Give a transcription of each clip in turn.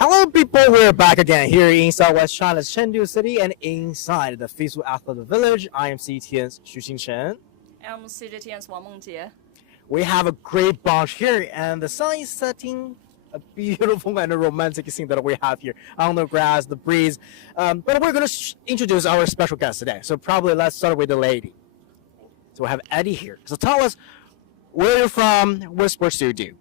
Hello, people. We're back again here in Southwest China's Chengdu City and inside the FISU Athletic Village. I am CGTN's Xinchen. I'm CGTN's Wang Mengjie. We have a great bunch here, and the sun is setting. A beautiful and a romantic scene that we have here on the grass, the breeze. But we're going to introduce our special guest today. So probably let's start with the lady. So we have Eddie here. So tell us where you're from, what sports do you do?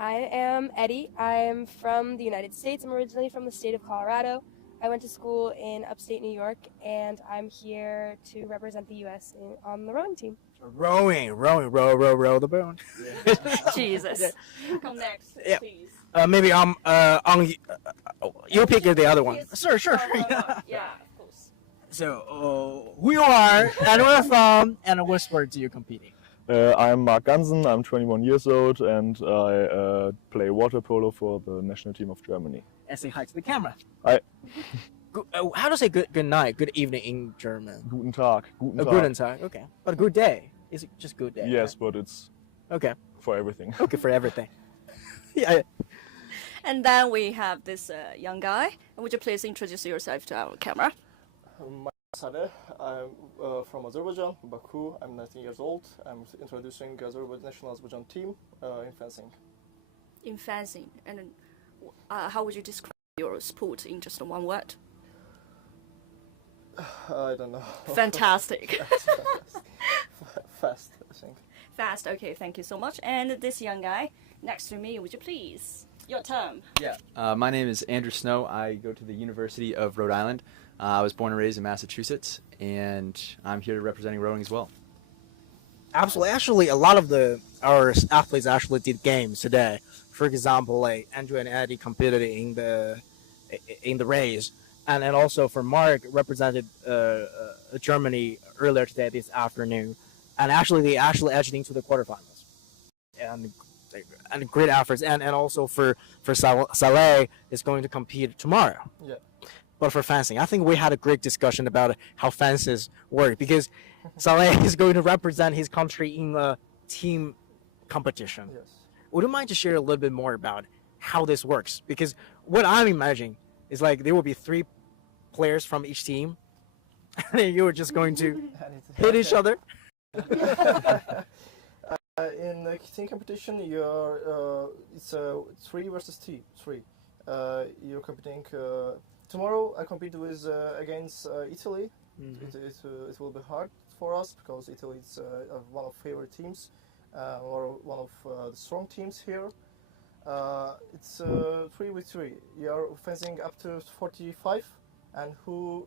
I am Eddie. I'm from the United States. I'm originally from the state of Colorado. I went to school in upstate New York, and I'm here to represent the U.S. on the rowing team. Rowing, row the boat. Yeah. Jesus. Yeah. Come next, please. Maybe on you pick the other one. Sure. Yeah, of course. So, who you are, and where from, and what sport do you compete in? I'm Mark Gansen, I'm 21 years old, and I play water polo for the national team of Germany. And say hi to the camera. Hi. How to say good night, good evening in German? Guten Tag. Guten Tag, okay. But good day. Is it just good day? Yes, right? but it's okay for everything. Okay, for everything. Yeah. And then we have this young guy. Would you please introduce yourself to our camera? Sadeh, I'm from Azerbaijan, Baku. I'm 19 years old. I'm introducing Azerbaijan national Azerbaijan team in fencing. In fencing, and how would you describe your sport in just one word? I don't know. Fantastic. Fast, I think. Fast. Okay, thank you so much. And this young guy next to me, would you please? Your turn. Yeah. My name is Andrew Snow. I go to the University of Rhode Island. I was born and raised in Massachusetts, and I'm here representing rowing as well. Absolutely. Actually, a lot of our athletes actually did games today. For example, like Andrew and Eddie competed in the race, and also for Mark represented Germany earlier today, this afternoon, and actually they edged into the quarterfinals, and great efforts, and also for Saleh is going to compete tomorrow. Yeah. But for fencing, I think we had a great discussion about how fences work, because Saleh is going to represent his country in a team competition. Yes. Would you mind to share a little bit more about how this works? Because what I'm imagining is like there will be 3 players from each team, and you are just going to hit each other. In the team competition, it's 3 versus 3. You're competing. Tomorrow I compete against Italy. Mm-hmm. It will be hard for us because Italy is one of favorite teams, or one of the strong teams here. It's 3v3. You are fencing up to 45, and who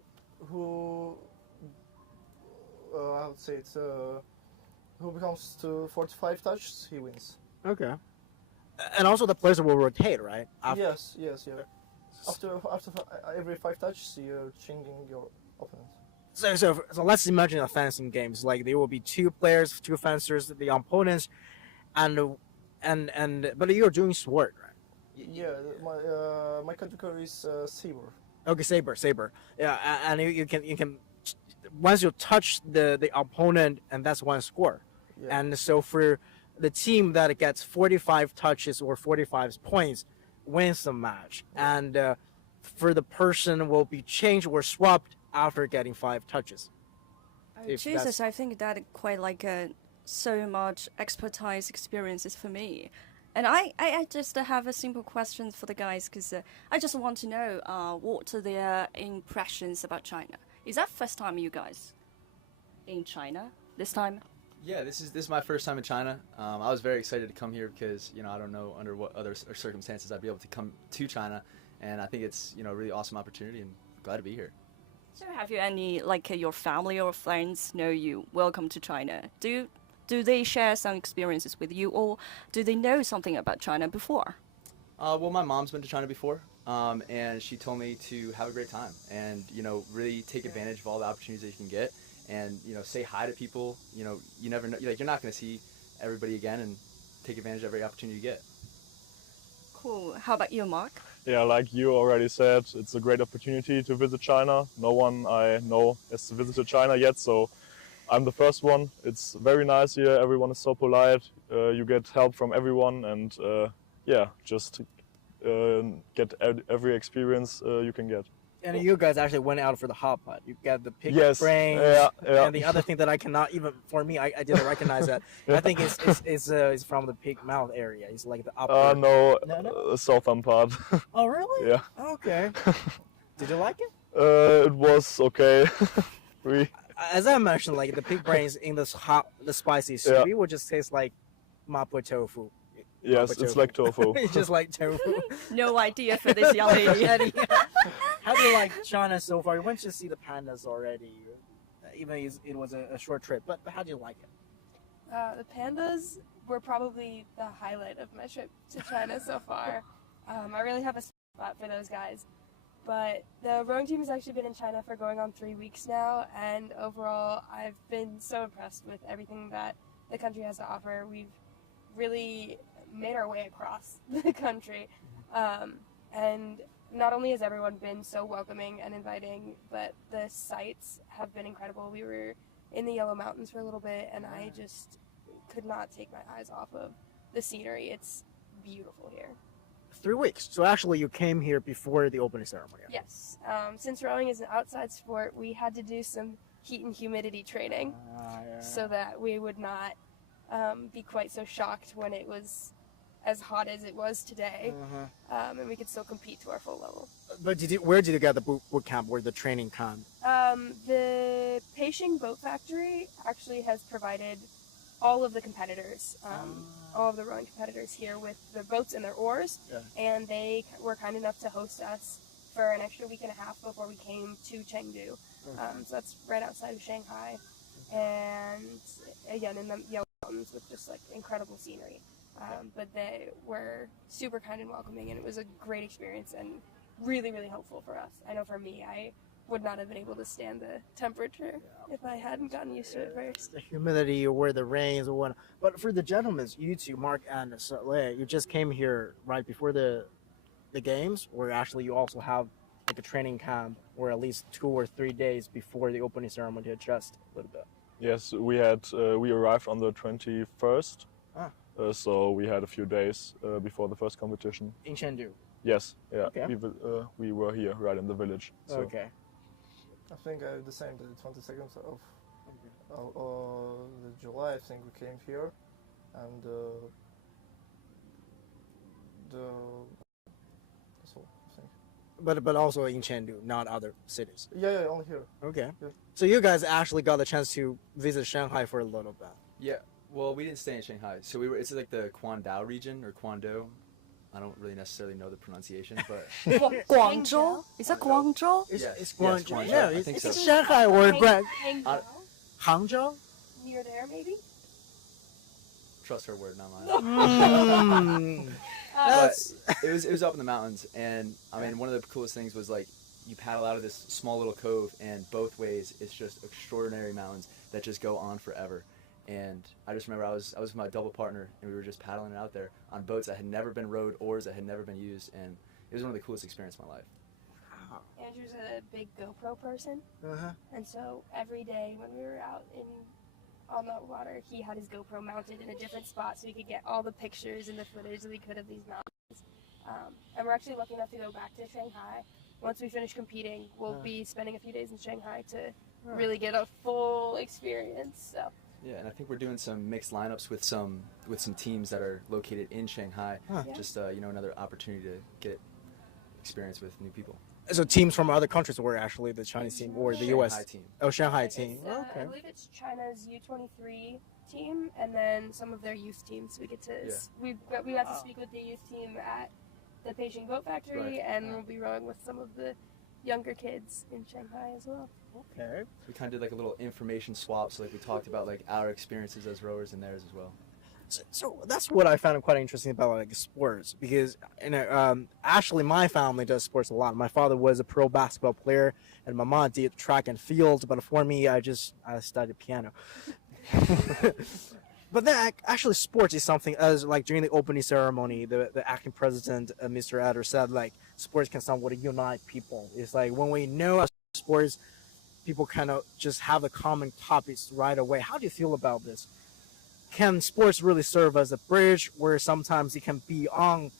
I would say it's who becomes to 45 touches, he wins. Okay. And also the players will rotate, right? Yes. After every 5 touches, you're changing your opponent. So let's imagine a fencing game. It's like there will be 2 players, 2 fencers, the opponents, but you're doing sport, right? Yeah, my category is saber. Okay, saber. Yeah, and you can once you touch the opponent, and that's one score. Yeah. And so for the team that gets 45 touches or 45 points, wins the match, and for the person will be changed or swapped after getting 5 touches. Jesus, I think that quite like so much expertise experiences for me. And I just have a simple question for the guys, because I just want to know what are their impressions about China. Is that first time you guys in China this time? Yeah, this is my first time in China. I was very excited to come here because I don't know under what other circumstances I'd be able to come to China, and I think it's a really awesome opportunity, and glad to be here. So have you any your family or friends know you welcome to China? Do they share some experiences with you, or do they know something about China before? Well, my mom's been to China before, and she told me to have a great time and really take advantage of all the opportunities that you can get. And say hi to people. You never know. You're not going to see everybody again, and take advantage of every opportunity you get. Cool. How about you, Mark? Yeah, like you already said, it's a great opportunity to visit China. No one I know has visited China yet, so I'm the first one. It's very nice here. Everyone is so polite. You get help from everyone, and just get every experience you can get. And you guys actually went out for the hot pot. You got the pig Yes, brains, yeah. and the other thing that I cannot even, for me, I didn't recognize that. I think it's from the pig mouth area. It's like the upper. No, No? southern part. Oh, really? Yeah. Okay. Did you like it? It was okay. As I mentioned, like the pig brains in this the spicy soup, Yeah. it would just taste like mapo tofu. Yes, it's like tofu. It's just like tofu. No idea for this young lady. Eddie, how do you like China so far? You went to see the pandas already, even it was a short trip. But how do you like it? The pandas were probably the highlight of my trip to China so far. I really have a spot for those guys. But the rowing team has actually been in China for going on 3 weeks now, and overall I've been so impressed with everything that the country has to offer. We've really made our way across the country, and not only has everyone been so welcoming and inviting, but the sights have been incredible. We were in the Yellow Mountains for a little bit, and I just could not take my eyes off of the scenery. It's beautiful here. 3 weeks. So actually, you came here before the opening ceremony. Yes. Since rowing is an outside sport, we had to do some heat and humidity training so that we would not be quite so shocked when it was as hot as it was today, and we could still compete to our full level. But where did you get the boot camp or the training camp? The Beijing Boat Factory actually has provided all of the competitors, all of the rowing competitors here with their boats and their oars, and they were kind enough to host us for an extra week and a half before we came to Chengdu. So that's right outside of Shanghai, and again in the Yellow Mountains with just like incredible scenery. But they were super kind and welcoming, and it was a great experience and really, really helpful for us. I know for me, I would not have been able to stand the temperature if I hadn't gotten used to it first. The humidity or the rains or what. But for the gentlemen, you two, Mark and Soleil, you just came here right before the games, or actually you also have like a training camp or at least 2 or 3 days before the opening ceremony to adjust a little bit? Yes, we arrived on the 21st. So we had a few days before the first competition. In Chengdu? Yes, yeah. Okay. We were here, right in the village. So. Okay. I think the same, the 22nd of July, I think we came here, and that's all, I think. But also in Chengdu, not other cities. Yeah, only here. Okay. Yeah. So you guys actually got the chance to visit Shanghai for a little bit. Yeah. Well, we didn't stay in Shanghai, so we were. It's like the Guangdao region or Guangdong. I don't really necessarily know the pronunciation, but Guangzhou? Is that Guangzhou? It's Yes, Guangzhou. Guangzhou. Yeah, I think it's so. Shanghai or Hangzhou? Hangzhou. Near there, maybe? trust her word, not mine. But it was up in the mountains, and I mean, one of the coolest things was like you paddle out of this small little cove, and both ways it's just extraordinary mountains that just go on forever. And I just remember I was with my double partner, and we were just paddling it out there on boats that had never been rowed, oars that had never been used, and it was one of the coolest experiences of my life. Andrew's a big GoPro person, and so every day when we were out on the water, he had his GoPro mounted in a different spot so he could get all the pictures and the footage that we could of these mountains. And we're actually lucky enough to go back to Shanghai. Once we finish competing, we'll be spending a few days in Shanghai to really get a full experience. So. Yeah, and I think we're doing some mixed lineups with some teams that are located in Shanghai. Just another opportunity to get experience with new people. So teams from other countries were actually the Chinese team or the U.S. Shanghai team. Oh, Shanghai team. I believe it's China's U23 team, and then some of their youth teams. We get to we got to speak with the youth team at the Beijing Boat Factory, and we'll be rowing with some of the younger kids in Shanghai as well. Okay. We kind of did like a little information swap, so like we talked about like our experiences as rowers and theirs as well. So that's what I found quite interesting about like sports, because actually my family does sports a lot. My father was a pro basketball player, and my mom did track and field. But for me, I studied piano. But then actually sports is something, as like during the opening ceremony, the acting president, Mr. Adder, said like sports can somewhat unite people. It's like when we know sports, people kind of just have the common topics right away. How do you feel about this? Can sports really serve as a bridge where sometimes it can be on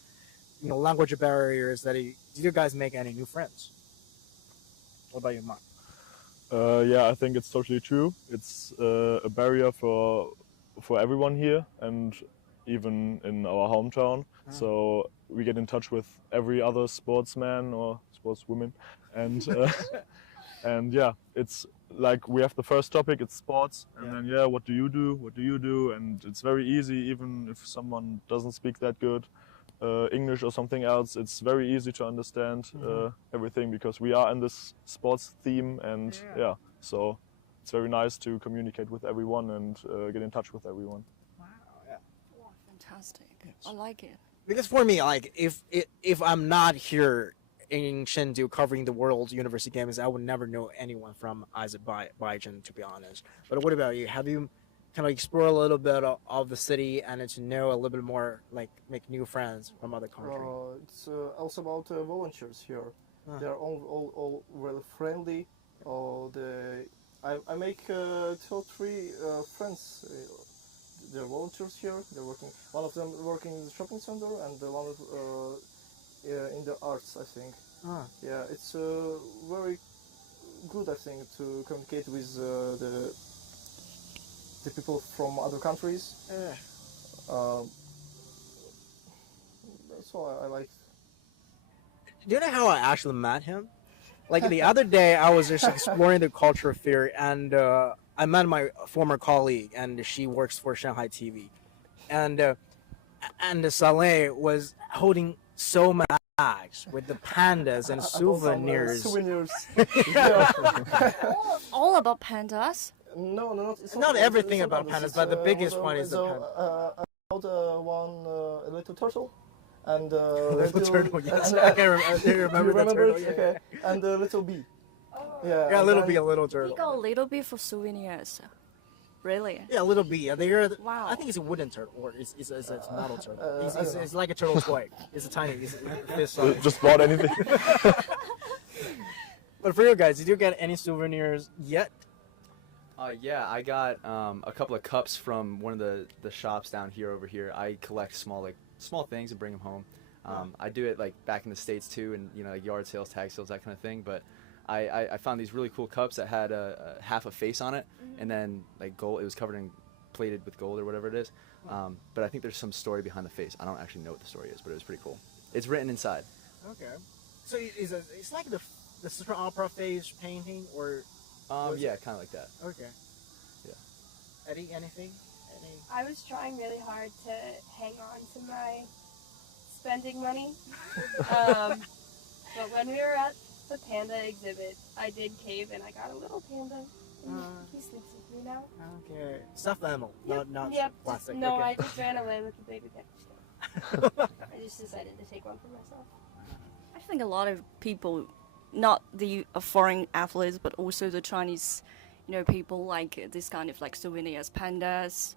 language barriers, did you guys make any new friends? What about your mom? Yeah, I think it's totally true. It's a barrier for everyone here, and even in our hometown. So we get in touch with every other sportsman or sportswoman, and and yeah, it's like we have the first topic, it's sports, and then what do you do? What do you do? And it's very easy, even if someone doesn't speak that good English or something else. It's very easy to understand everything because we are in this sports theme, and so it's very nice to communicate with everyone and get in touch with everyone. Wow, yeah. Wow, fantastic. I like it. Because for me, like if I'm not here in Chengdu covering the World University Games, I would never know anyone from Azerbaijan, to be honest. But what about you? Have you kind of explored a little bit of the city and to know a little bit more, like make new friends from other countries? It's also about volunteers here. They are all really friendly. I make 2 or 3 friends. They're volunteers here. They're working. One of them working in the shopping center, and the one in the arts, I think. Yeah, it's very good, I think, to communicate with the people from other countries. That's all I like. Do you know how I actually met him? Like the other day, I was just exploring the culture fair, and I met my former colleague, and she works for Shanghai TV, and Saleh was holding so many bags with the pandas and souvenirs. All about pandas? No, It's not everything about pandas, but the biggest one is the panda. A little turtle. And little turtle, yes. I remember the turtle. Yeah. Okay. And a little bee. Yeah, a little bee, a little turtle. You got a little bit for souvenirs. Really? Yeah, a little bee. Wow. I think it's a wooden turtle, or it's a model turtle. It's like a turtle toy. It's a tiny. It's this size. Just bought anything. But for you guys, did you get any souvenirs yet? Yeah, I got a couple of cups from one of the shops down here over here. I collect small things and bring them home. I do it like back in the States too, and like yard sales, tag sales, that kind of thing. But I found these really cool cups that had a half a face on it, and then like gold. It was covered in plated with gold or whatever it is. But I think there's some story behind the face. I don't actually know what the story is, but it was pretty cool. It's written inside. Okay. So it's like the Central Opera face painting, or yeah, kind of like that. okay. Yeah. Eddie, anything? I was trying really hard to hang on to my spending money. But when we were at the panda exhibit, I did cave and I got a little panda. He sleeps with me now. Okay. Stuffed animal, not plastic. No, okay. I just ran away with the baby panda. I just decided to take one for myself. I think a lot of people, not the foreign athletes, but also the Chinese, people like this kind of like souvenirs, pandas,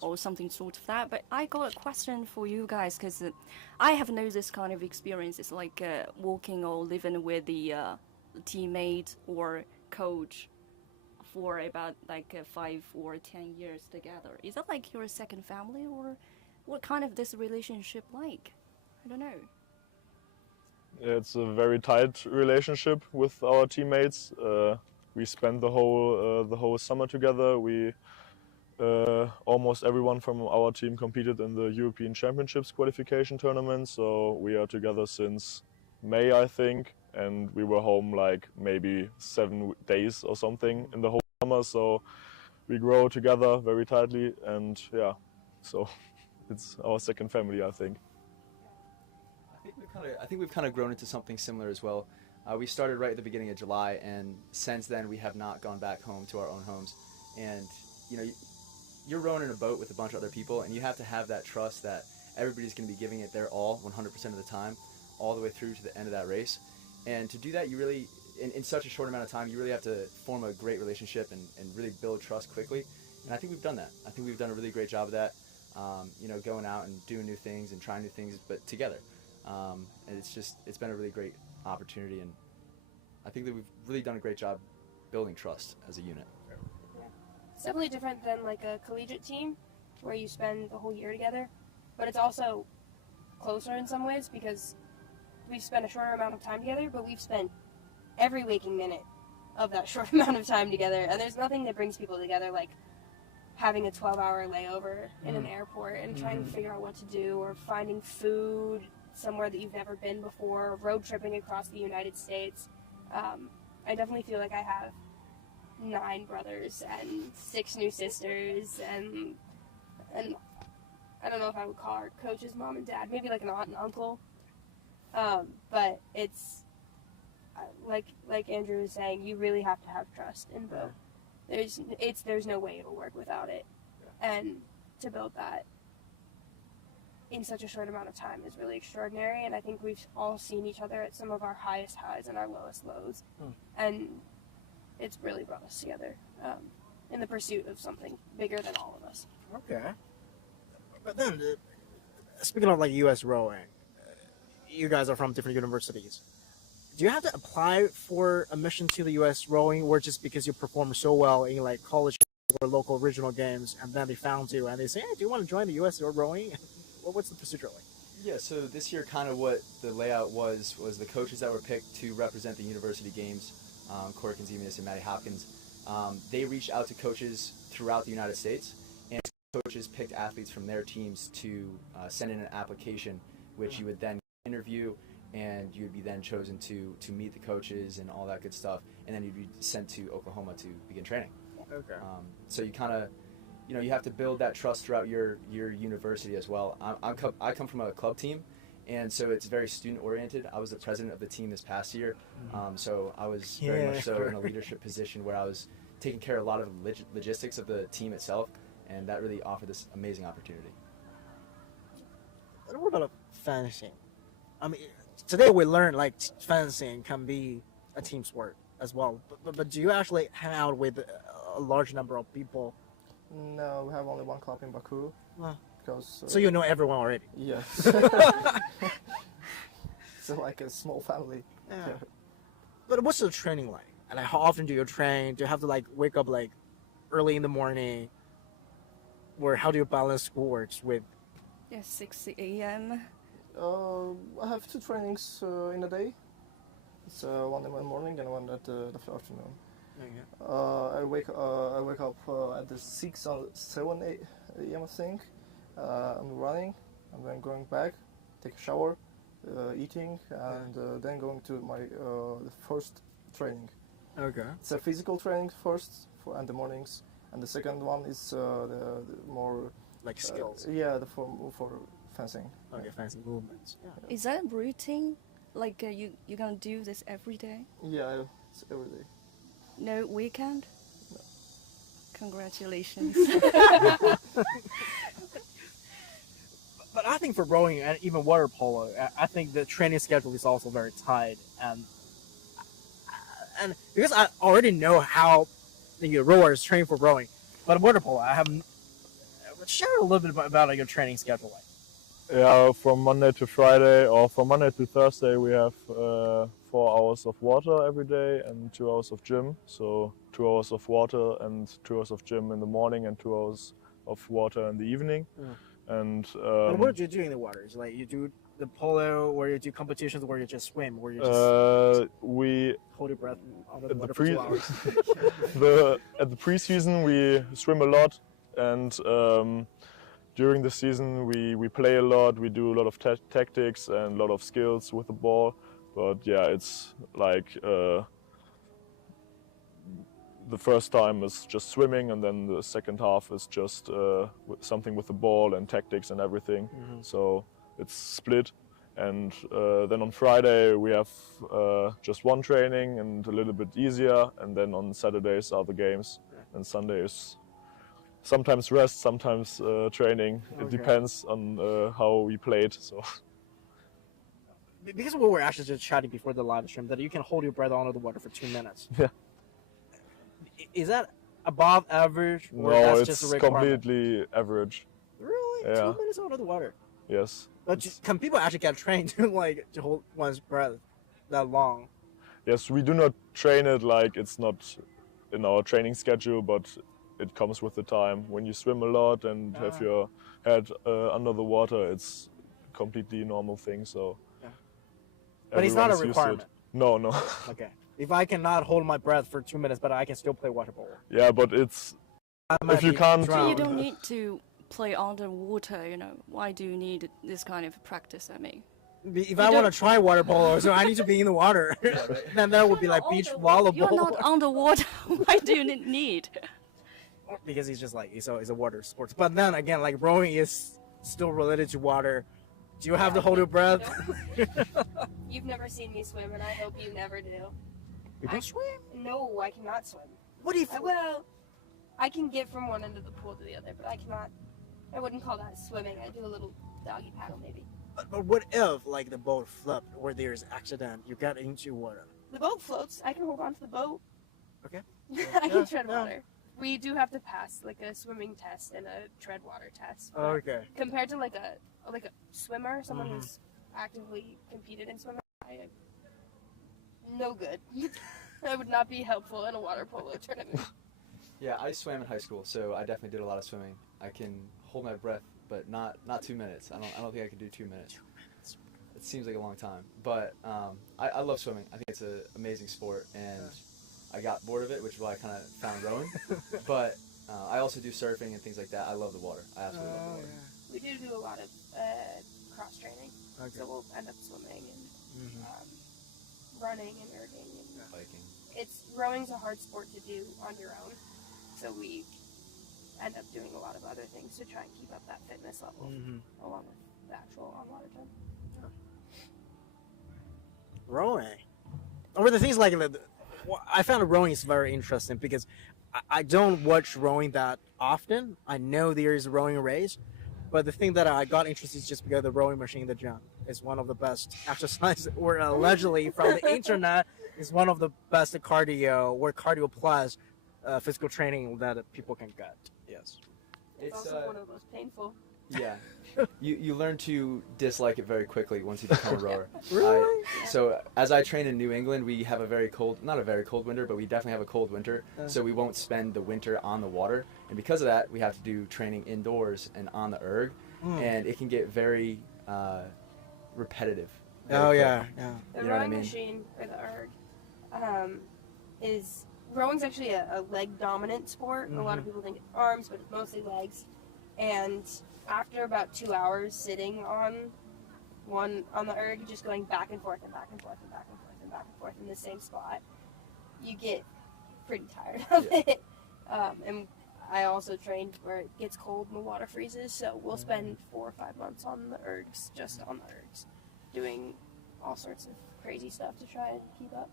or something sort of that. But I got a question for you guys, because I have known this kind of experiences, like walking or living with the teammate or coach for about like 5 or 10 years together. Is that like your second family, or what kind of this relationship like? I don't know. It's a very tight relationship with our teammates. We spent the whole summer together. We almost everyone from our team competed in the European Championships qualification tournament. So we are together since May, I think, and we were home like maybe 7 days or something in the whole summer. So we grow together very tightly, and yeah, so it's our second family, I think. I think we've kind of grown into something similar as well. We started right at the beginning of July, and since then we have not gone back home to our own homes. And you're rowing in a boat with a bunch of other people, and you have to have that trust that everybody's going to be giving it their all 100% of the time, all the way through to the end of that race. And to do that, you really, in such a short amount of time, you really have to form a great relationship and really build trust quickly. And I think we've done that. I think we've done a really great job of that, going out and doing new things and trying new things, but together. And it's been a really great opportunity, and I think that we've really done a great job building trust as a unit. Yeah. It's definitely different than like a collegiate team where you spend the whole year together, but it's also closer in some ways because we've spent a shorter amount of time together, but we've spent every waking minute of that short amount of time together. And there's nothing that brings people together like having a 12-hour layover in an airport and trying to figure out what to do, or finding food somewhere that you've never been before, road tripping across the United States. I definitely feel like I have 9 brothers and 6 new sisters, and I don't know if I would call our coaches mom and dad, maybe like an aunt and uncle. But it's like Andrew was saying, you really have to have trust in both. There's no way it'll work without it, and to build that in such a short amount of time is really extraordinary. And I think we've all seen each other at some of our highest highs and our lowest lows, and it's really brought us together in the pursuit of something bigger than all of us. Okay. But then, speaking of like U.S. rowing, you guys are from different universities. Do you have to apply for admission to the U.S. rowing, or just because you perform so well in like college or local regional games, and then they found you and they say, hey, do you want to join the U.S. rowing? What's the procedure like? Yeah, so this year kind of what the layout was the coaches that were picked to represent the university games, Corey Kinzimis and Maddie Hopkins, they reached out to coaches throughout the United States, and coaches picked athletes from their teams to send in an application, which you would then interview, and you would be then chosen to meet the coaches and all that good stuff, and then you'd be sent to Oklahoma to begin training. Okay. So you kind of, you have to build that trust throughout your university as well. I come from a club team, and so it's very student oriented. I was the president of the team this past year, so I was very much so in a leadership position where I was taking care of a lot of logistics of the team itself, and that really offered this amazing opportunity. What about fencing? I mean, today we learned like fencing can be a team sport as well. But do you actually hang out with a large number of people? No, we have only one club in Baku. Because, so you know everyone already? Yes. It's like a small family. Yeah. But what's the training like? And like, how often do you train? Do you have to like wake up like early in the morning? Or how do you balance schoolworks with? Yeah, 6 a.m. I have 2 trainings in a day. It's one in the morning and one at the afternoon. I wake up at the 6 or 7 a.m. I think. I'm running. I'm then going back, take a shower, eating, and then going to my the first training. Okay. It's a physical training first and the mornings, and the second one is the more like skills. For fencing. Okay, fencing movements. Yeah. Is that a routine? Like you gonna do this every day? Yeah, it's every day. No weekend? No. Congratulations. But I think for rowing and even water polo, I think the training schedule is also very tight, and because I already know how the rowers train for rowing, but water polo, I haven't. Share a little bit about like your training schedule like. Yeah, from Monday to Friday or from Monday to Thursday we have 4 hours of water every day and 2 hours of gym. So 2 hours of water and 2 hours of gym in the morning and 2 hours of water in the evening. And what do you do in the waters? Like you do the polo, or you do competitions, where you just swim, where you just we hold your breath under the water for 2 hours. At the pre-season we swim a lot, and during the season we play a lot. We do a lot of tactics and a lot of skills with the ball. But yeah, it's like the first time is just swimming, and then the second half is just something with the ball and tactics and everything. So it's split. And then on Friday we have just one training and a little bit easier, and then on Saturdays are the games, and Sunday is sometimes rest, sometimes training. It depends on how we played. So. Because we were actually just chatting before the live stream that you can hold your breath under the water for 2 minutes. Yeah. Is that above average, or no, that's it's just a requirement? Completely average. Really? Yeah. 2 minutes under the water? Yes. But can people actually get trained to hold one's breath that long? Yes, we do not train it like it's not in our training schedule, but it comes with the time. When you swim a lot and have your head under the water, it's completely normal thing. So. Yeah. But it's not a everyone's used to it. requirement. No, no. Okay. If I cannot hold my breath for 2 minutes, but I can still play water polo. Yeah, but it's I might if you be can't. drowned. You don't need to play underwater, you know. Why do you need this kind of practice? I mean, If I want to try water polo, so I need to be in the water. Then that would be like beach volleyball. you're not underwater. Why do you need? Because it's just like it's a water sport. But then again, like rowing is still related to water. Do you have to hold your breath? You've never seen me swim, and I hope you never do. You can swim? No, I cannot swim. What if? Well, I can get from one end of the pool to the other, but I cannot. I wouldn't call that swimming. I do a little doggy paddle, maybe. But what if like the boat flipped or there's accident? You got into water. The boat floats. I can hold on to the boat. Okay. I can Yeah, tread yeah. water. We do have to pass like a swimming test and a tread water test. but Okay. Compared to like a swimmer, someone Mhm. who's actively competed in swimming, I am no good. I would not be helpful in a water polo tournament. Yeah, I swam in high school, so I definitely did a lot of swimming. I can hold my breath, but not 2 minutes. I don't think I can do 2 minutes. 2 minutes. It seems like a long time, but I love swimming. I think it's an amazing sport, and I got bored of it, which is why I kind of found rowing. But I also do surfing and things like that. I love the water. I absolutely love the water. We do a lot of cross training, Okay. so we'll end up swimming and running and erging. And Biking. rowing's a hard sport to do on your own, so we end up doing a lot of other things to try and keep up that fitness level along with the actual on-water time. Rowing. Or the things like I found rowing is very interesting because I don't watch rowing that often. I know there is a rowing race, but the thing that I got interested is just because the rowing machine in the gym is one of the best exercise, or allegedly from the internet is one of the best cardio or cardio plus physical training that people can get. Yes. It's also one of the most painful. Yeah. You learn to dislike it very quickly once you become a rower. Really? So as I train in New England, we have a very cold, not a very cold winter, but we definitely have a cold winter. So we won't spend the winter on the water. And because of that, we have to do training indoors and on the erg. And it can get very repetitive. Oh, yeah. The You know what I rowing mean? machine, or the erg, is rowing's actually a leg dominant sport. A lot of people think it's arms, but it's mostly legs. And after about 2 hours sitting on the erg, just going back and forth and back and forth and back and forth and back and forth in the same spot, you get pretty tired of it. And I also trained where it gets cold and the water freezes, so we'll spend 4 or 5 months on the ergs, just on the ergs, doing all sorts of crazy stuff to try and keep up.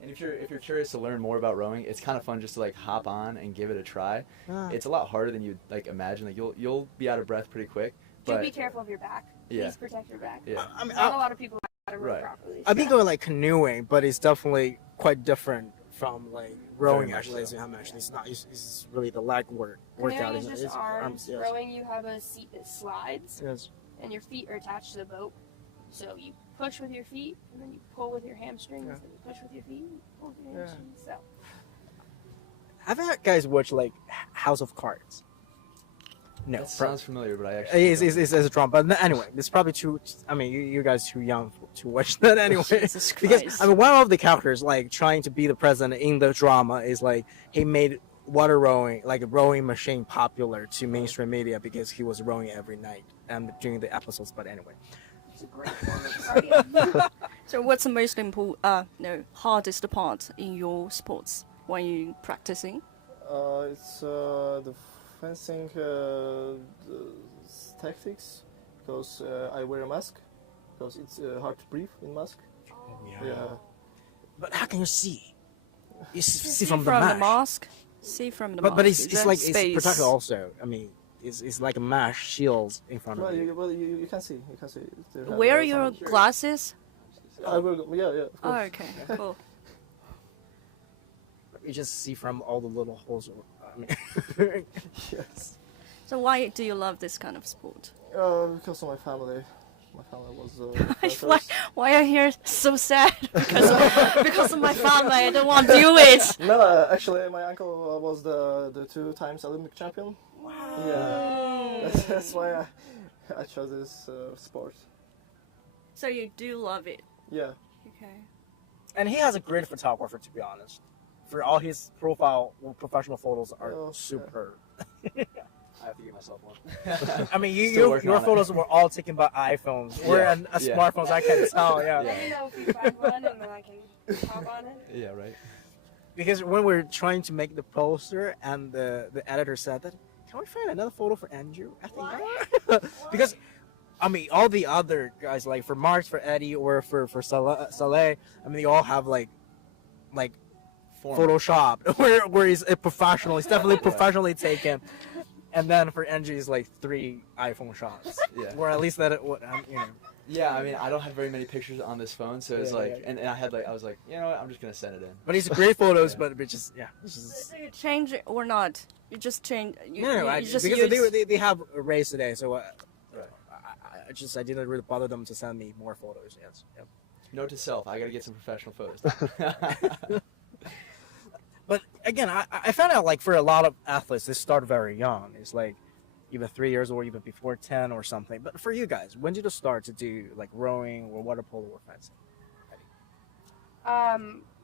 And if you're curious to learn more about rowing, it's kind of fun just to like hop on and give it a try. It's a lot harder than you'd like imagine. Like you'll be out of breath pretty quick. Do But be careful of your back. Yeah. Please protect your back. Yeah. I mean, Not a lot of people know how to row Right. properly. I've been going like canoeing, but it's definitely quite different from like rowing. much Actually, so. it's not. It's really the leg workout. Canoeing is just It's arms. yes. Rowing, you have a seat that slides, Yes. and your feet are attached to the boat. So you push with your feet, and then you pull with your hamstrings, Yeah. and you push with your feet, and you pull with your Yeah. hamstrings. So Have you guys watched like House of Cards? No. That sounds familiar, but I actually It's a drama, but anyway, it's probably too. I mean, you guys too young to watch that anyway. Jesus Because Christ. I mean, one of the characters like trying to be the president in the drama is like he made water rowing, like a rowing machine, popular to mainstream media because he was rowing every night and during the episodes. But anyway, it's a great form of cardio. So what's the most hardest part in your sports when you practicing? It's the fencing tactics, because I wear a mask, because it's hard to breathe in mask. Yeah. but how can you see? You see See from the mask. mask. See from the But mask. it's Is like there it's space? protected also. I mean, it's like a mesh shield in front Well, of you. you can see. You can see. They have, Wear some- your glasses? I will. Yeah. Of Oh, course. okay, cool. You just see from all the little holes. I mean, Yes. So why do you love this kind of sport? Because of my family. My family was. why, fighters. why are you here so sad? Because of my family, I don't want to do it. No, actually, my uncle was the 2 times Olympic champion. Wow. Yeah. That's why I chose this sport. So you do love it. Yeah. Okay. And he has a great photographer, to be honest. For all his professional photos are Oh, superb. I have to get myself one. I mean, Still working your on it. photos were all taken by iPhones. We're Yeah, on yeah. smartphones, I can tell, yeah. Yeah. Let me know if you find one, and then I can hop on it. Yeah, right. Because when we're trying to make the poster, and the editor said that, can we find another photo for Andrew? I think because I mean, all the other guys, like for Marks, for Eddie, or for Saleh, I mean, they all have like Photoshop, where he's a professional. He's definitely professionally taken. And then for Andrew, it's like 3 iPhone shots. Yeah. Or at least you know. Yeah, I mean, I don't have very many pictures on this phone, so it's Yeah, like, yeah. and I was like, you know what, I'm just gonna send it in. But it's great photos, Yeah. but it's just, yeah. It's just, So you change it or not? You just change. You, no, you I, just because use... they have a race today, so Right. I didn't really bother them to send me more photos. Yes. Yep. Note to self, I gotta get some professional photos. But again, I found out like for a lot of athletes, they start very young. It's like even 3 years or even before 10 or something. But for you guys, when did you start to do like rowing or water polo or fencing?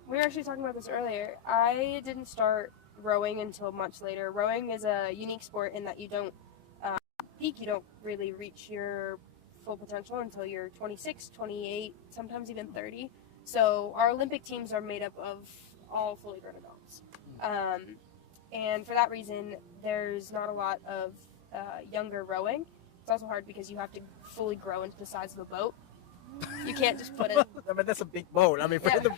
We were actually talking about this earlier. I didn't start rowing until much later. Rowing is a unique sport in that you don't peak, you don't really reach your full potential until you're 26, 28, sometimes even 30. So our Olympic teams are made up of all fully grown adults. And for that reason, there's not a lot of younger rowing. It's also hard because you have to fully grow into the size of a boat. You can't just put it. I mean, that's a big boat. I mean, for Yeah, the,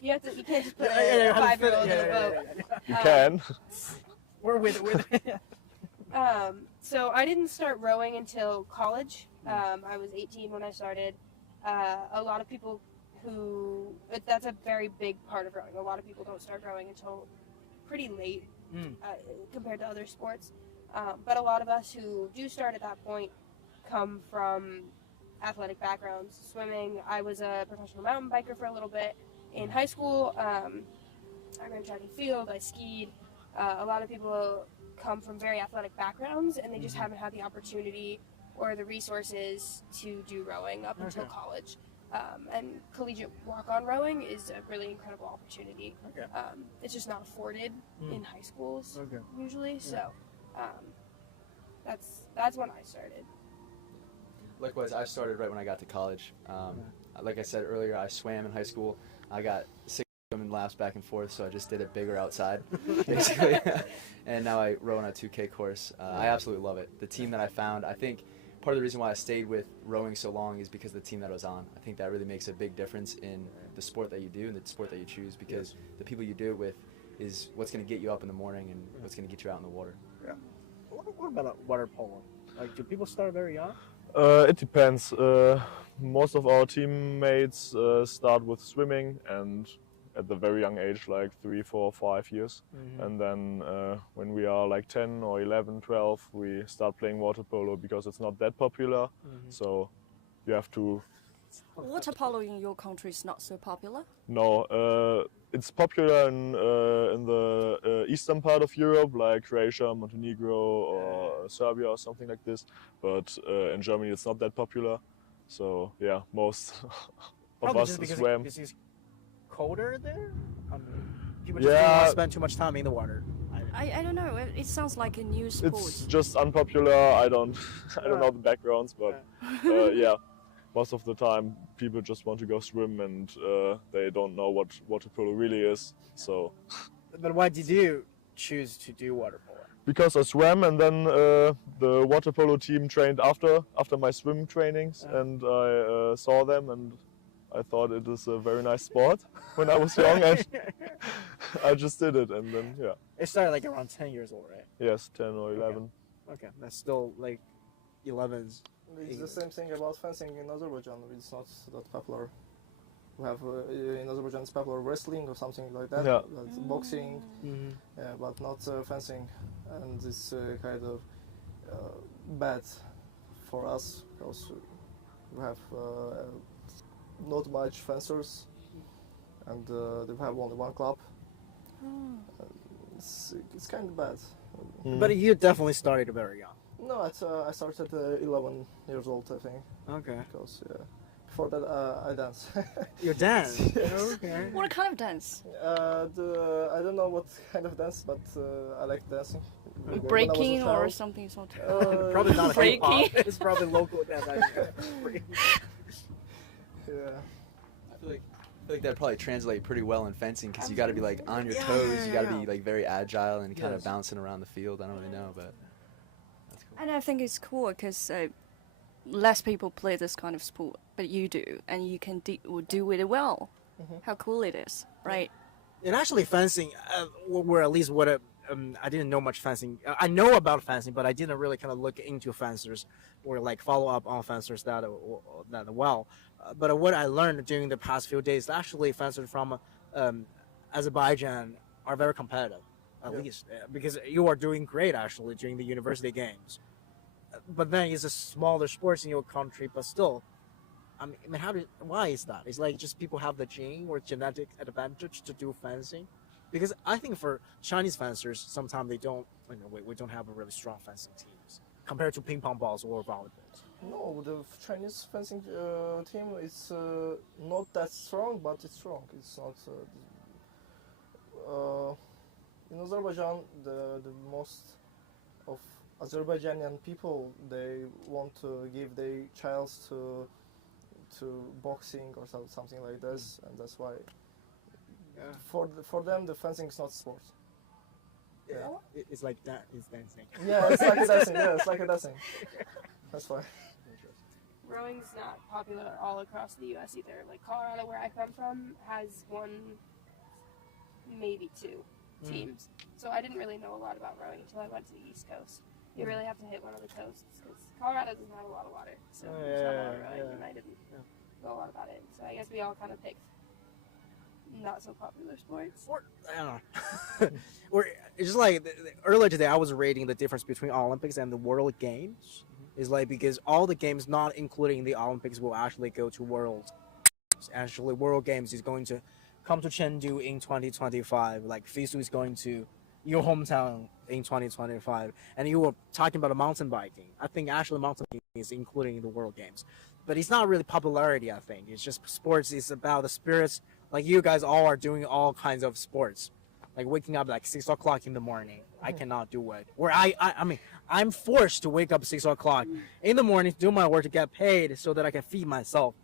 yeah. You can't just put Yeah, a 5-year-old in a boat. You can. We're with So I didn't start rowing until college. I was 18 when I started. A lot of people that's a very big part of rowing. A lot of people don't start rowing until pretty late compared to other sports. But a lot of us who do start at that point come from athletic backgrounds. Swimming, I was a professional mountain biker for a little bit. In high school, I ran track and field, I skied. A lot of people come from very athletic backgrounds and they just haven't had the opportunity or the resources to do rowing up until college. And collegiate walk-on rowing is a really incredible opportunity. Okay. It's just not afforded in high schools Okay. usually, so that's when I started. Likewise, I started right when I got to college. Like I said earlier, I swam in high school. I got 6 swimming laps back and forth, so I just did it bigger outside, basically. And now I row on a 2K course. I absolutely love it. The team that I found, I think part of the reason why I stayed with rowing so long is because of the team that I was on. I think that really makes a big difference in the sport that you do and the sport that you choose, because the people you do it with is what's going to get you up in the morning and what's going to get you out in the water. Yeah. What about water polo? Like, do people start very young? It depends. Most of our teammates start with swimming, and at the very young age, like 3, 4, 5 years. And then when we are like 10 or 11, 12, we start playing water polo because it's not that popular. So you have to... Water polo in your country is not so popular. No, it's popular in the eastern part of Europe, like Croatia, Montenegro, or Serbia, or something like this. But in Germany, it's not that popular. So yeah, most of us swam. Because it's colder there. People just don't want to spend too much time in the water. I don't know. It sounds like a new sport. It's just unpopular. I don't know the backgrounds, but yeah. Most of the time, people just want to go swim, and they don't know what water polo really is. So. But why did you choose to do water polo? Because I swam, and then the water polo team trained after my swim trainings, and I saw them, and I thought it is a very nice sport when I was young, and I just did it, and then yeah. It started like around 10 years old, right? Yes, 10 or 11. Okay, that's still like 11's. It's the same thing about fencing in Azerbaijan. It's not that popular. We have in Azerbaijan it's popular wrestling or something like that. Yeah. That's boxing, but not fencing, and it's kind of bad for us because we have not much fencers, and they have only one club. It's kind of bad. But you definitely started very young. No, I started 11 years old, I think. Okay. Because For that, I dance. You dance. Yes. Okay. What kind of dance? I don't know what kind of dance, but I like dancing. When I was a Breaking or child. something sort of. Probably not a hip hop. Breaking. It's probably local dance. Yeah. I feel like that'd probably translate pretty well in fencing because you got to be like on your Yeah, toes. yeah, You got to yeah. be like very agile and kind of Yes. bouncing around the field. I don't really know, but that's cool. And I think it's cool because less people play this kind of sport, but you do, and you can do it well. How cool it is, right? And actually, fencing, or at least what I didn't know much fencing. I know about fencing, but I didn't really kind of look into fencers or like follow up on fencers that well. But what I learned during the past few days, actually, fencers from Azerbaijan are very competitive, at least because you are doing great actually during the university games. But then it's a smaller sports in your country, but still. I mean, why is that? It's like just people have the gene or genetic advantage to do fencing, because I think for Chinese fencers, sometimes they don't. We don't have a really strong fencing teams compared to ping pong balls or volleyballs. No, the Chinese fencing team is not that strong, but it's strong. It's not. In Azerbaijan, the most of Azerbaijani people, they want to give their child to boxing or something like this, and that's why for them the fencing is not sport. Yeah, it's like that. It's dancing. Yeah, it's like a dancing. Yeah, it's like a dancing. That's why. Rowing's not popular all across the U.S. either. Like Colorado, where I come from, has one, maybe two teams. So I didn't really know a lot about rowing until I went to the East Coast. You really have to hit one of the coasts because Colorado doesn't have a lot of water, so there's not a lot of rowing, and I didn't know a lot about it. So I guess we all kind of picked not so popular sports. Or I don't know. Or it's just like earlier today, I was rating the difference between Olympics and the World Games. It's like because all the games, not including the Olympics, will actually go to World. Actually, World Games is going to come to Chengdu in 2025. Like FISU is going to your hometown in 2025. And you were talking about mountain biking. I think actually mountain biking is including the World Games. But it's not really popularity, I think. It's just sports is about the spirits. Like you guys all are doing all kinds of sports. Like waking up like 6 o'clock in the morning. I cannot do it. Or I mean, I'm forced to wake up 6 o'clock in the morning to do my work to get paid so that I can feed myself.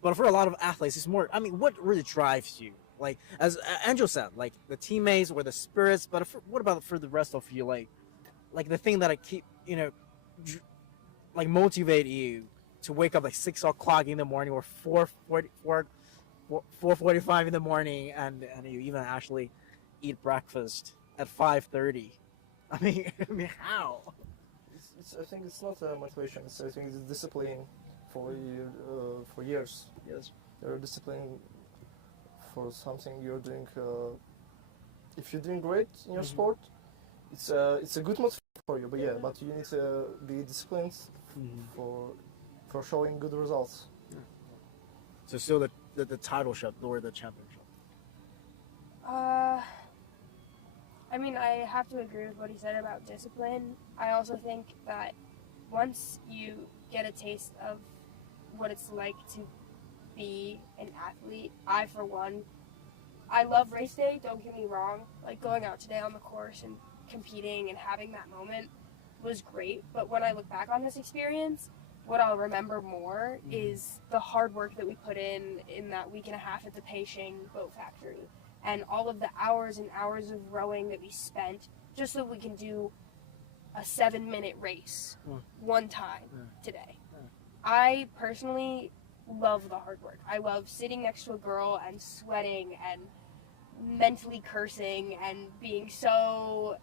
But for a lot of athletes, it's more, I mean, what really drives you? Like, as Angel said, like the teammates or the spirits, but what about for the rest of you? Like the thing that I keep, like motivate you to wake up like 6 o'clock in the morning or 4:45 in the morning, and you even actually eat breakfast at 5:30. I mean, how? I think it's not a motivation. I think it's discipline for you for years. Yes. You're disciplined for something you're doing. If you're doing great in your sport, it's a good motivation for you. But you need to be disciplined for showing good results. So still the title shot or the championship. I mean, I have to agree with what he said about discipline. I also think that once you get a taste of what it's like to be an athlete, for one, I love race day, don't get me wrong. Like going out today on the course and competing and having that moment was great. But when I look back on this experience, what I'll remember more is the hard work that we put in that week and a half at the Peishing boat factory. And all of the hours and hours of rowing that we spent just so we can do a 7-minute race one time today. I personally love the hard work. I love sitting next to a girl and sweating and mentally cursing and being so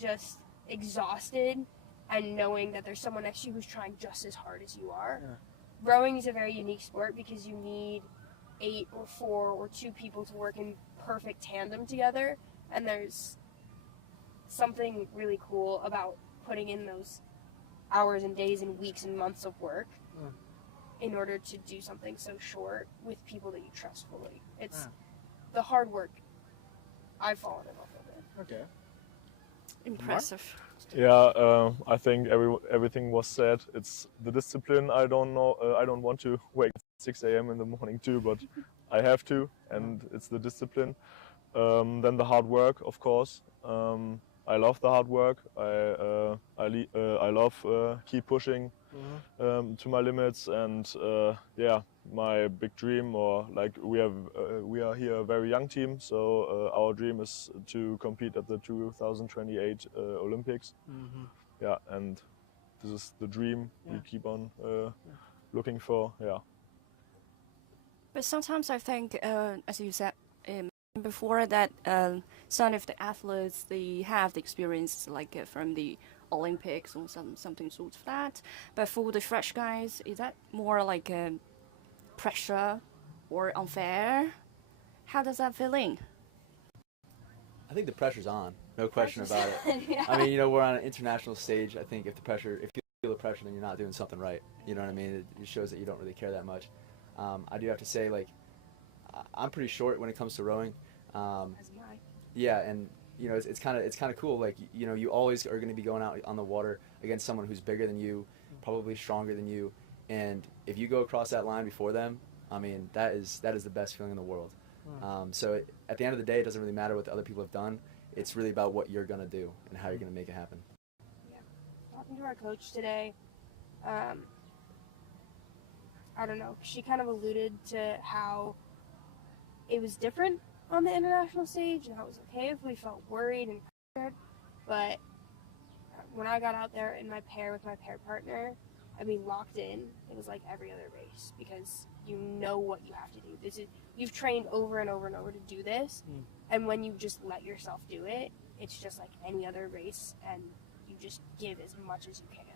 just exhausted and knowing that there's someone next to you who's trying just as hard as you are. Rowing is a very unique sport because you need 8 or 4 or 2 people to work in perfect tandem together, and there's something really cool about putting in those hours and days and weeks and months of work in order to do something so short with people that you trust fully. It's the hard work. I've fallen in love with it. Okay. Impressive. Yeah, I think everything was said. It's the discipline. I don't know. I don't want to wake 6 a.m. in the morning too, but I have to, and it's the discipline. Then the hard work, of course. I love the hard work. I love keep pushing to my limits, and yeah, my big dream, or like we are here a very young team, so our dream is to compete at the 2028 Olympics. Yeah, and this is the dream we keep on looking for. Yeah. But sometimes I think, as you said before, that some of the athletes, they have the experience like from the Olympics or something sort of that. But for the fresh guys, is that more like pressure or unfair? How does that feel in? I think the pressure's on, no question about it. Yeah. I mean, you know, we're on an international stage. I think if you feel the pressure, then you're not doing something right. You know what I mean? It shows that you don't really care that much. I do have to say, like, I'm pretty short when it comes to rowing. As am I. Yeah, and you know, it's kind of cool. Like, you know, you always are going to be going out on the water against someone who's bigger than you, probably stronger than you, and if you go across that line before them, I mean, that is the best feeling in the world. So at the end of the day, it doesn't really matter what the other people have done. It's really about what you're going to do and how you're going to make it happen. Yeah. Talking to our coach today, I don't know, she kind of alluded to how it was different on the international stage and how it was okay if we felt worried and pressured, but when I got out there in my pair with my pair partner, I mean, locked in, it was like every other race because you know what you have to do. You've trained over and over and over to do this, and when you just let yourself do it, it's just like any other race, and you just give as much as you can.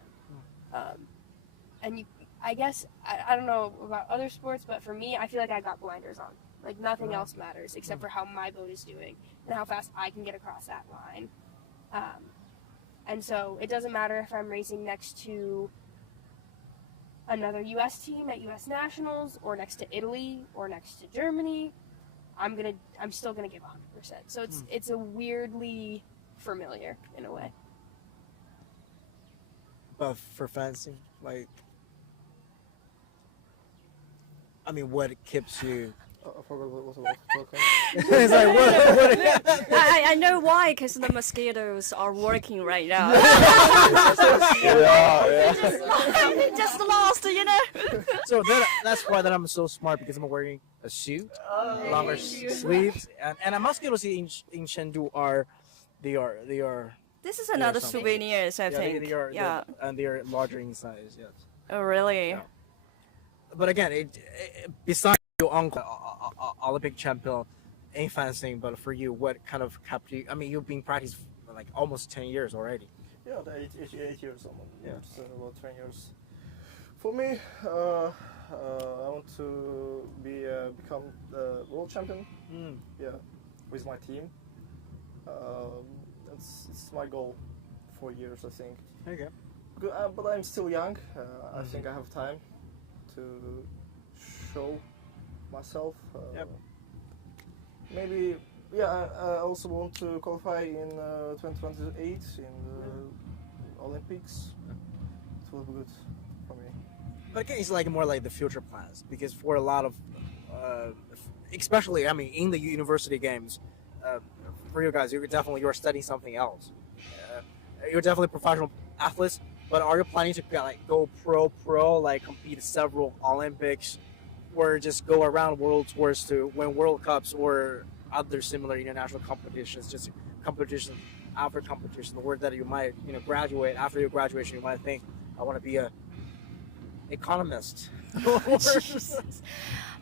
And I guess, I don't know about other sports, but for me, I feel like I got blinders on. Like, nothing else matters except for how my boat is doing and how fast I can get across that line. And so it doesn't matter if I'm racing next to another U.S. team at U.S. Nationals or next to Italy or next to Germany, I'm still gonna give 100%. So it's a weirdly familiar in a way. But for fencing, like, I mean, what keeps you? I forgot what was about talking. It's like, what? I know why, because the mosquitoes are working right now. Yeah. Just lost, you know. So that's why that I'm so smart, because I'm wearing a suit, longer sleeves, and mosquitoes in Chengdu are. This is another something. souvenirs, I think. And they are larger in size. Yes. Oh, really? Yeah. But again, besides your uncle, Olympic champion in fencing, but for you, what kind of kept you? I mean, you've been practicing for like almost 10 years already. Yeah, the 8 years almost. Yeah, it's about 10 years. For me, I want to become the world champion. Yeah, with my team. It's my goal. 4 years, I think. Okay. Good, but I'm still young. I think I have time to show myself. Maybe, yeah. I also want to qualify in 2028 in the Olympics. It will be good for me. But again, it's like more like the future plans, because for a lot of, especially, I mean, in the university games, for you guys, you're studying something else. You're definitely professional athletes, but are you planning to go pro, like compete several Olympics, or just go around world tours to win World Cups or other similar international competitions, just competition after competition, or that you might, graduate, after your graduation, you might think, I want to be a economist.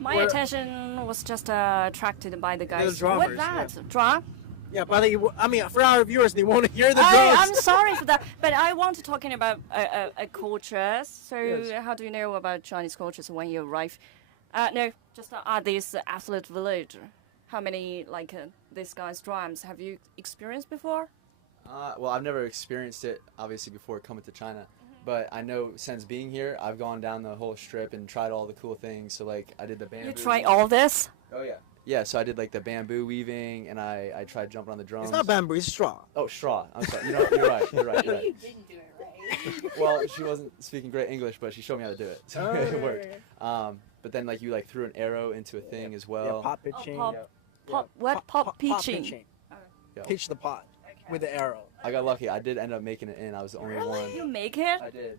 My attention was just attracted by the guys. drummers, What that? Drum? Yeah, but I mean, for our viewers, they won't hear the drums. I'm sorry for that, but I want to talking about a culture. So, Yes. how do you know about Chinese cultures when you arrive? No, just this athlete village. How many these guys' drums have you experienced before? Well, I've never experienced it, obviously, before coming to China. But I know since being here, I've gone down the whole strip and tried all the cool things. So, like, I did the bamboo. You try all this? Oh, yeah. Yeah, so I did, like, the bamboo weaving, and I tried jumping on the drums. It's not bamboo, it's straw. Oh, straw. I'm sorry. You're right. You're right. You didn't do it right. Well, she wasn't speaking great English, but she showed me how to do it. So it worked. But but then like you like threw an arrow into a thing as well. Yeah, pot pitching. Pot pitching. Yeah. Pitch the pot with the arrow. I got lucky. I did end up making it in. I was the only one. You make it? I did.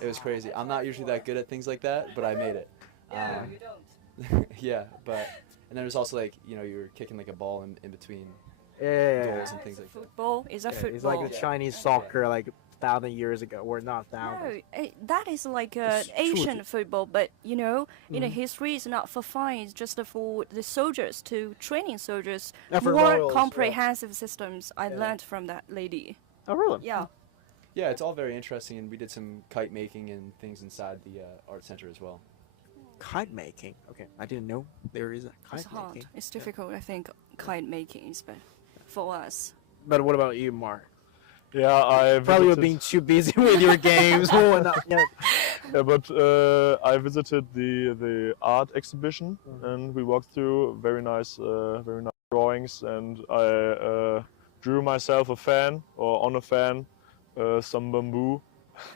It was crazy. I'm not usually that good at things like that, but I made it. You don't. Yeah, but and then there's also like you were kicking like a ball in between Yeah. goals and things like that. Football? Is that It's football? like the Chinese soccer, like 1,000 years ago, or not 1,000. No, that is like It's Asian true. football, but in the history, it's not for fun. It's just for the soldiers to training soldiers. Yeah, for More royals, comprehensive systems. I learned from that lady. Oh, really? Yeah. Yeah, it's all very interesting, and we did some kite making and things inside the art center as well. Kite making. Okay, I didn't know there is a It's kite hard. making. It's difficult, I think, kite making is but for us. But what about you, Mark? Yeah, I Probably you're visited- being too busy with your games or whatnot. Yeah. Yeah, but I visited the art exhibition and we walked through very nice drawings, and I drew myself a fan or on a fan, some bamboo.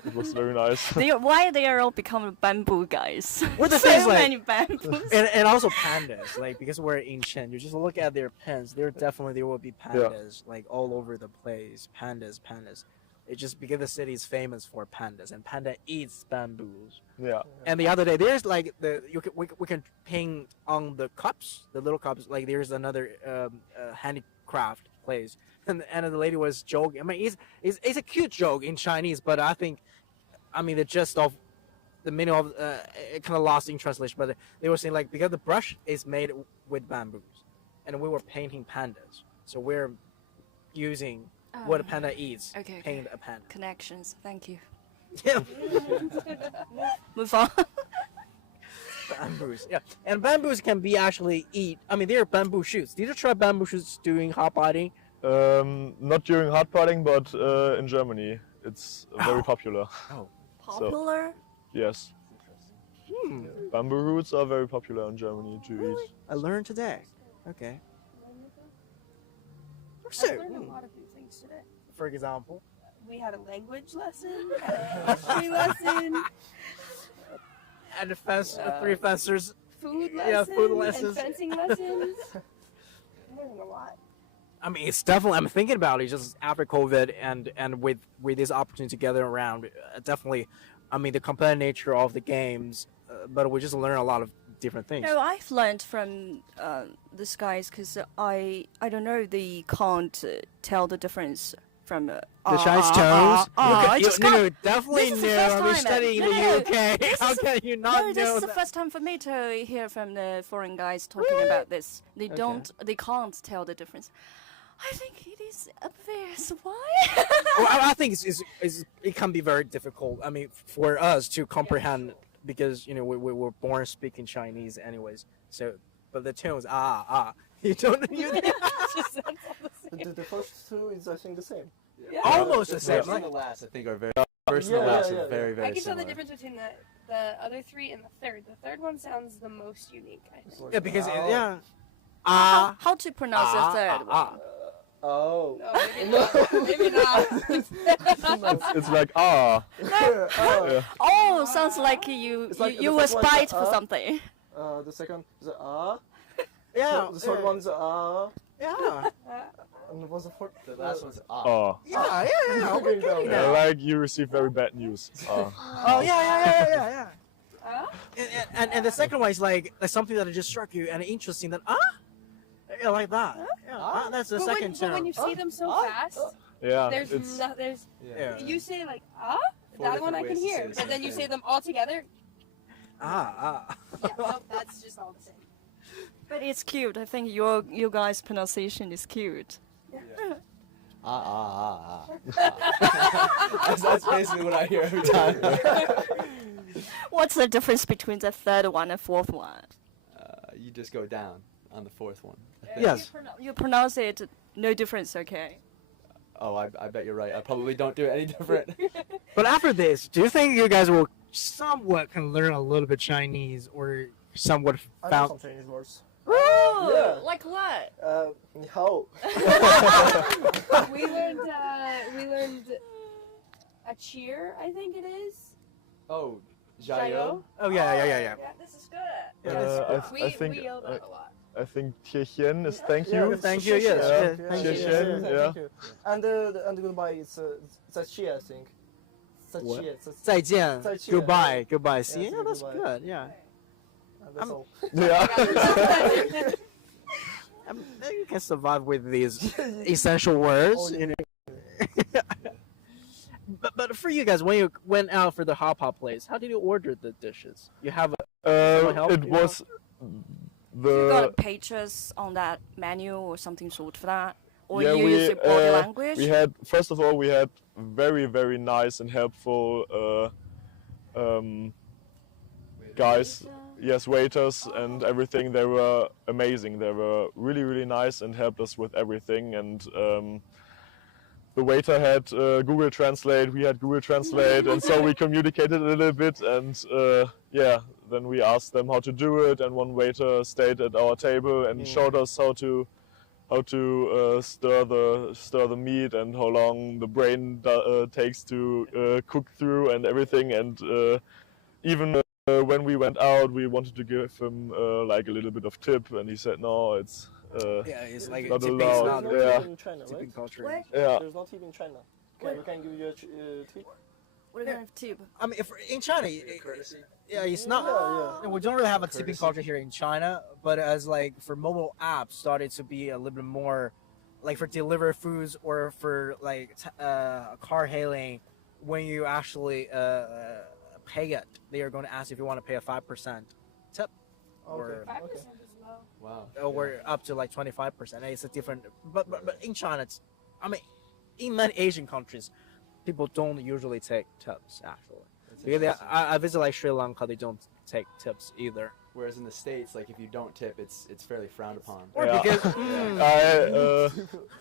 It was very nice. Why they are all becoming bamboo guys? Well, the so thing is, like- many bamboos. And also pandas, like because we're in Xinchen, you just look at their pens. There will be pandas like all over the place. Pandas. It's just because the city is famous for pandas, and panda eats bamboos. Yeah. And the other day, there's like we can paint on the cups, the little cups. Like there's another handicraft place, and the lady was joking. I mean, it's a cute joke in Chinese, but I mean the gist of the meaning of it kind of lost in translation. But they were saying like because the brush is made with bamboos, and we were painting pandas, so we're using what a panda eats. Okay. Paint a panda. Connections. Thank you. Yeah. Move on. Bamboos, yeah, and bamboos can be actually eat. I mean, there are bamboo shoots. Did you try bamboo shoots doing hot potting? Not during hard potting, but in Germany it's very popular. Popular. Yes, bamboo roots are very popular in Germany to eat. I learned today. Okay. I So, learned a lot of new things today. for example, We had a language lesson, a history lesson, and the three fencers. food Yeah, lesson, food lessons. and fencing lessons. I'm learning a lot. I mean, it's definitely. I'm thinking about it just after COVID and with this opportunity to gather around. Definitely, I mean, the competitive nature of the games, but we just learn a lot of different things. No, I've learned from these guys because I don't know, they can't tell the difference from The Chinese tones. I just no, can't. definitely This is the know. first I'm time, studying in no, the UK. this How is- can you not No, this know is the that? first time for me to hear from the foreign guys talking about this. They can't tell the difference. I think it is obvious. Why? Well, I think it can be very difficult. I mean, for us to comprehend because we were born speaking Chinese anyways. So, but the tones you don't The first two is I think the same. almost the same. First and the last, I think, are very. First and the last are very, very I can tell similar. the difference between the other three and the third. The third one sounds the most unique, I think. Yeah, because Oh. How to pronounce the third one? Oh. No, maybe not. It's like ah. Yeah. Oh, sounds like you It's like you the were first one's spite for something. The second is yeah, The third one's yeah, and what's the fourth? The last one's Ah. yeah. We're getting Yeah, there. like you receive very bad news. Ah. Oh yeah. Huh? And the second one is like something that just struck you and interesting that yeah, like that. Yeah, that's the second But term. when you see them so fast, Yeah, there's it's Yeah. you say like Four that one I different can ways to hear, say the but same then you thing. say them all together. Ah. Yeah, well, that's just all the same. But it's cute. I think your guys' pronunciation is cute. That's basically what I hear every time. What's the difference between the third one and fourth one? You just go down on the fourth one. I think. Yes. You pronounce it no difference, okay? Oh, I bet you're right. I probably don't do it any different. But after this, do you think you guys will somewhat can learn a little bit Chinese or somewhat I know found? some Chinese words. Oh, Yeah. like what? Ni hao. we learned a cheer, I think it is. Oh, Jayo. Oh yeah. Yeah, this is good. I think we yell that a lot. I think Tien is thank Yeah, you. it's Thank you, yes, yeah, yes, yeah, thank yeah, you, yeah, yes. yeah, Yeah. thank you. And the goodbye is Zaiqi, I think. What? Zaiqi, 再见. 再见. Goodbye. See, Yeah, yeah, that's goodbye. good. Yeah. That's all. Yeah. You can survive with these essential words. Oh, You know. But for you guys, when you went out for the hot pot place, how did you order the dishes? You have someone help It you was You got the pages on that menu or something sort for that? Or yeah, you use your body language? we had first of all we had very nice and helpful guys, yes, waiters and everything. They were amazing. They were really nice and helped us with everything. And the waiter had Google Translate, we had Google Translate, and so we communicated a little bit. And yeah, then we asked them how to do it. And one waiter stayed at our table and showed us how to stir the meat and how long the brain takes to cook through and everything. And even when we went out, we wanted to give him like a little bit of tip, and he said no, it's Yeah, it's like not tipping allowed. is not There's no Yeah. tip in China, tipping right? culture. What? yeah. There's no tip in China. What? We can give you a tip. What kind of tube? I mean, if in China, yeah, it's not. Yeah. We don't really have a tipping culture here in China, but as like for mobile apps started to be a little bit more, like for deliver foods or for like car hailing, when you actually pay it, they are going to ask if you want to pay a 5% tip, or 5% is low. Wow. or up to like 25%. It's a different, but in China, it's, I mean, in many Asian countries, people don't usually take tips actually. Because I visit like Sri Lanka, they don't take tips either. Whereas in the States, like if you don't tip, it's fairly frowned upon. Or Yeah. because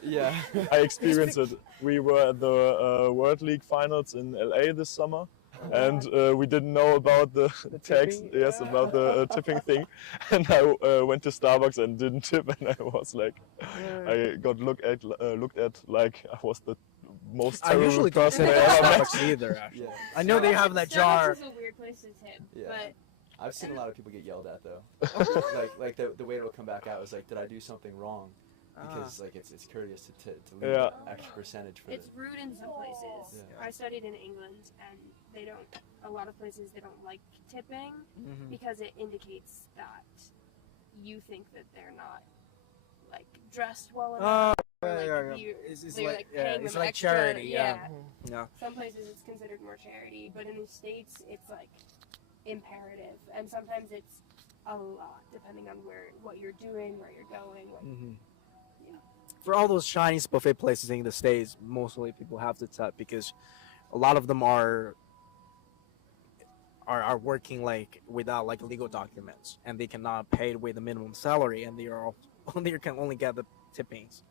Yeah. I experienced it. We were at the World League finals in LA this summer, and we didn't know about the tax. tipping? Yes, about the tipping thing, and I went to Starbucks and didn't tip, and I was like, I got looked at like I was the most I terrible usually don't person tip I at ever met. Starbucks either. Actually, Yeah. I know they have that jar. Starbucks is a weird place to tip, Yeah. but I've seen a lot of people get yelled at though. like the waiter will come back out. Was like, did I do something wrong? Because like it's courteous to leave Yeah. an extra percentage for it's rude in some places. Yeah. I studied in England, and they don't. A lot of places they don't like tipping because it indicates that you think that they're not like dressed well enough. or, like, It's they're, like, paying it's them like extra. charity. Yeah. Yeah. Some places it's considered more charity, but in the States it's like imperative, and sometimes it's a lot depending on what you're doing, where you're going. For all those Chinese buffet places in the States, mostly people have to tip because a lot of them are working like without like legal documents, and they cannot pay with the minimum salary, and they can only get the tippings.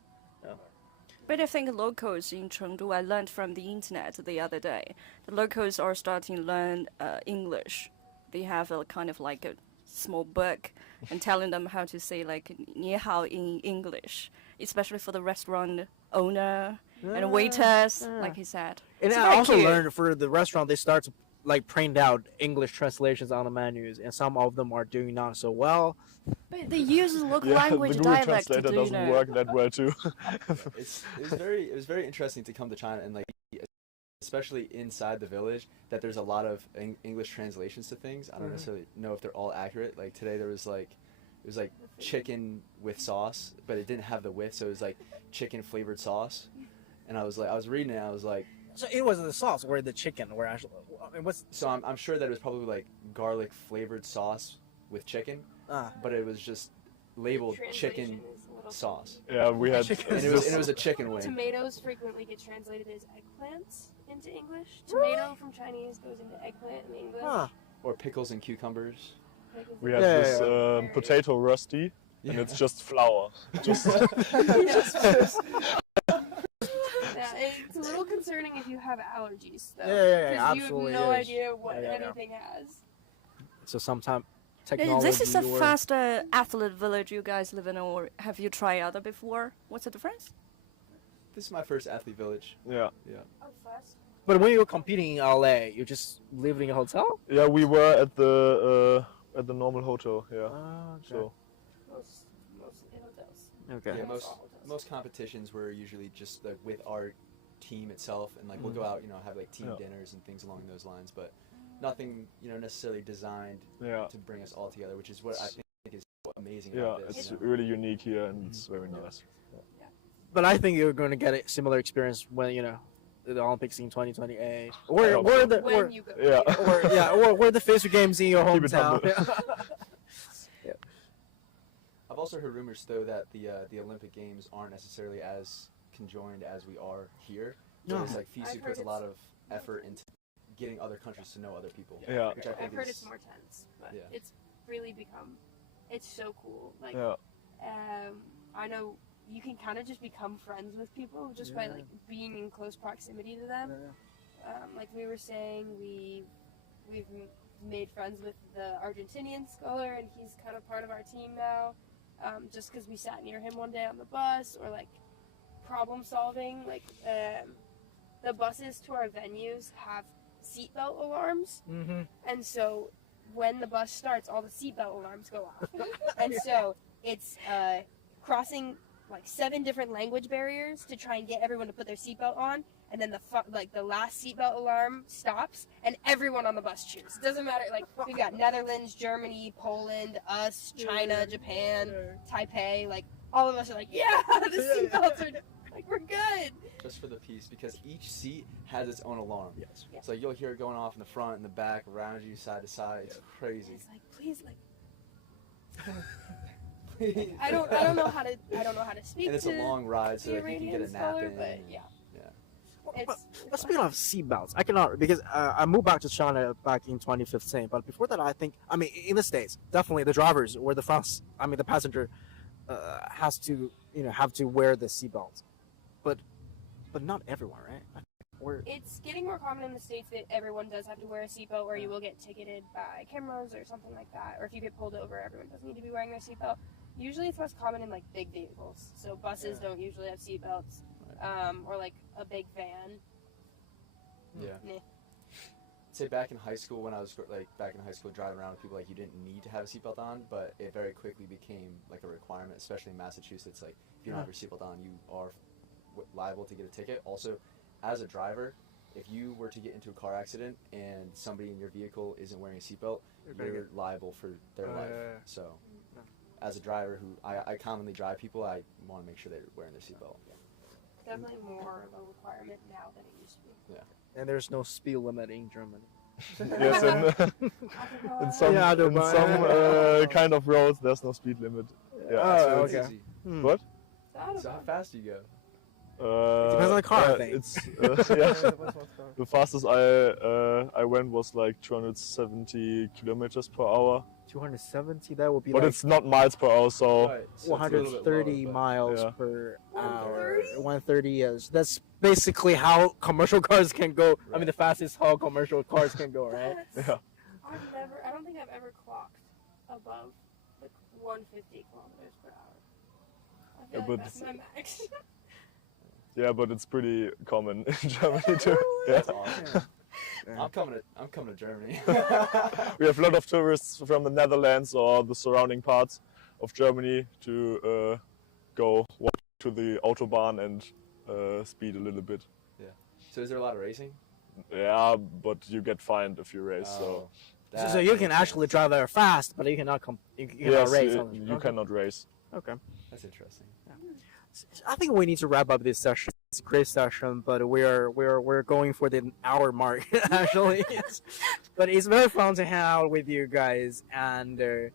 But I think locals in Chengdu, I learned from the internet the other day, the locals are starting to learn English. They have a kind of like a small book and telling them how to say like 你好 in English, especially for the restaurant owner and waiters, like he said. And It's I very also cute. learned for the restaurant, they start to like print out English translations on the menus, and some of them are doing not so well. But they use the local Yeah, language the Google dialect to Translator do, doesn't work that well too. it was very interesting to come to China and like, especially inside the village, that there's a lot of English translations to things. I don't necessarily know if they're all accurate. Like today it was like chicken with sauce, but it didn't have the with, so it was like chicken flavored sauce. And I was reading it, I was like, So it was the sauce or the chicken, or actually, I mean, what's so I'm sure that it was probably like garlic flavored sauce with chicken, but it was just labeled chicken Translation is a little sauce, Yeah, we had. Chicken. and it was a chicken wing. Tomatoes frequently get translated as eggplants into English. Tomato from Chinese goes into eggplant in English. Huh. Or pickles and cucumbers. We had Yeah, this yeah, potato rusty, and Yeah. it's just flour. Just Yeah, it's a little concerning if you have allergies, though. Yeah, 'cause absolutely You have no is. idea what Yeah. anything has. So sometimes technology. This is the or- first athlete village you guys live in, or have you tried other before? What's the difference? This is my first athlete village. yeah. Oh, fast. But when you were competing in LA, you just lived in a hotel? Yeah, we were at the normal hotel. Yeah. Oh, okay. So Mostly hotels. Okay. Yeah, Almost all hotels. most competitions were usually just like with our team itself, and like we'll go out, have like team dinners and things along those lines, but nothing, necessarily designed yeah. to bring us all together, which is what I think is amazing Yeah, about this. it's really unique here and it's very nice. But I think you're going to get a similar experience when the Olympics in 2028, or I hope so. the When you go. Yeah. or the FISU games in your Keep it hometown. humble. I've also heard rumors though that the Olympic Games aren't necessarily as conjoined as we are here. So No. it's like I've FISU heard puts a it's- lot of effort into getting other countries to know other people. Yeah. Which I think I've heard is, it's more tense, but Yeah. it's really become. It's so cool. Like, Yeah. I know you can kind of just become friends with people just by like being in close proximity to them. Like we were saying, we've made friends with the Argentinian scholar, and he's kind of part of our team now. Just because we sat near him one day on the bus, or like problem solving. Like the buses to our venues have seatbelt alarms, and so when the bus starts, all the seatbelt alarms go off, and so it's crossing like 7 different language barriers to try and get everyone to put their seatbelt on, and then the last seatbelt alarm stops, and everyone on the bus cheers. It doesn't matter. Like we've got Netherlands, Germany, Poland, us, China, Japan, Taipei. Like all of us are like, yeah, the seatbelts are like we're good. just for the piece, because each seat has its own alarm. Yes. Yeah. So you'll hear it going off in the front and the back, around you, side to side. It's crazy. It's like please, like I don't know how to speak. And it's to a long ride, so the like, you can get Iranian a nap scholar, in. but yeah. But speaking of seatbelts, I cannot, because I moved back to China back in 2015. But before that, in the States, definitely the drivers or the passenger has to have to wear the seatbelt, but not everyone, right? It's getting more common in the States that everyone does have to wear a seatbelt, or you will get ticketed by cameras or something like that. Or if you get pulled over, everyone does need to be wearing their seatbelt. Usually it's most common in like big vehicles. So buses don't usually have seatbelts, or like a big van. Yeah. Nah. Say back in high school, when I was driving around with people, like you didn't need to have a seatbelt on, but it very quickly became like a requirement, especially in Massachusetts. Like if you don't have your seatbelt on, you are liable to get a ticket. Also, as a driver, if you were to get into a car accident and somebody in your vehicle isn't wearing a seatbelt, you're liable for their life. So, as a driver who I commonly drive people, I want to make sure they're wearing their seatbelt. Definitely more of a requirement now than it used to be. And there's no speed limit in Germany. Yes, in some kind of roads there's no speed limit. Yeah. Oh, It's okay. easy. What? So how fast do you go? Depends on the car, I think. It's the fastest I went was like 270 kilometers per hour. 270. That would be But like it's not miles per hour, so Right, so it's a little bit 130 lower, but- miles Yeah. per hour. 130? 130 is that's basically how commercial cars can go. I mean, Right. the fastest how commercial cars can go, right? yeah. I don't think I've ever clocked above like 150 kilometers per hour. I feel Yeah, like but- that's my max. Yeah, but it's pretty common in Germany too. Yeah. That's awesome. I'm coming to Germany. We have a lot of tourists from the Netherlands or the surrounding parts of Germany to go walk to the autobahn and speed a little bit. So is there a lot of racing? Yeah, but you get fined if you race. So So you can actually drive there fast, but you cannot you cannot yes, race. you cannot race. Okay. That's interesting. I think we need to wrap up this session. It's a great session, but we're going for the hour mark actually. But it's very fun to hang out with you guys, and good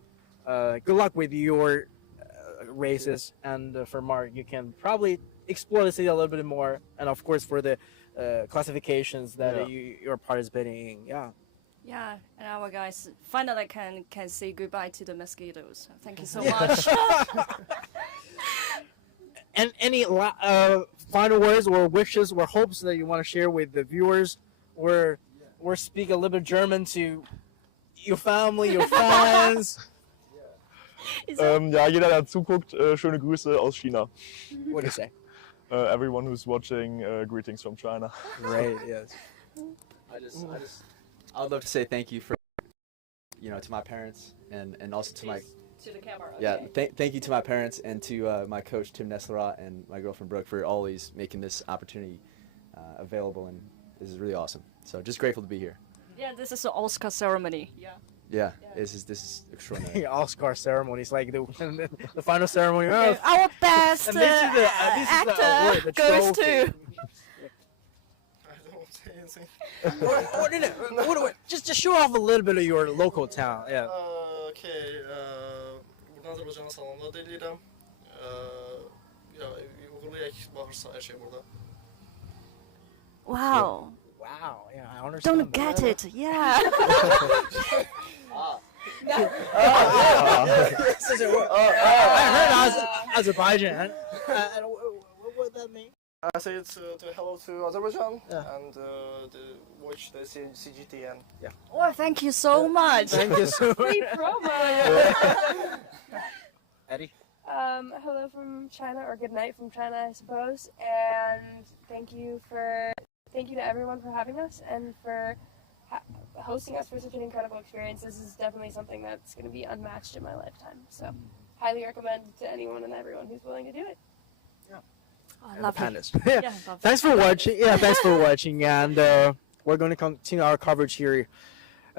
luck with your races. And for Mark, you can probably explore the city a little bit more, and of course for the classifications that you're participating in. Yeah. Yeah, and our guys finally can say goodbye to the mosquitoes. Thank you so much. And any final words or wishes or hopes that you want to share with the viewers, or speak a little bit German to your family, your fans? Ja, jeder, der zuguckt, schöne Grüße aus China. What do you say? Everyone who's watching, greetings from China. Great, yes. I would love to say thank you for, to my parents and also to my. To the camera. Yeah, thank you to my parents and to my coach Tim Nesslerat and my girlfriend Brooke for always making this opportunity available, and this is really awesome. So just grateful to be here. Yeah, this is the Oscar ceremony. Yeah, this is extraordinary. Oscar ceremonies, like the final ceremony. Okay, our best and this is the actor award, the goes trophy. to. I don't say anything. What, just show off a little bit of your local town. Yeah. Okay. Buradan Azərbaycanı salamlar diləyirəm. Ya uğurlayaq baxırsa hər şey burada. Wow. Wow. Yeah, I understand. Don't get it. Yeah. I heard Azerbaijan. And what would that mean? I say hello to Azerbaijan Yeah. and watch the CGTN. Yeah. Oh, thank you so much. Thank you so much. Free promo. Eddie. Hello from China, or good night from China, I suppose. And thank you to everyone for having us and for hosting us for such an incredible experience. This is definitely something that's going to be unmatched in my lifetime. So, highly recommend to anyone and everyone who's willing to do it. I love it. Pandas. Yeah. Yeah, love Thanks for watching. Yeah, thanks for watching. And we're going to continue our coverage here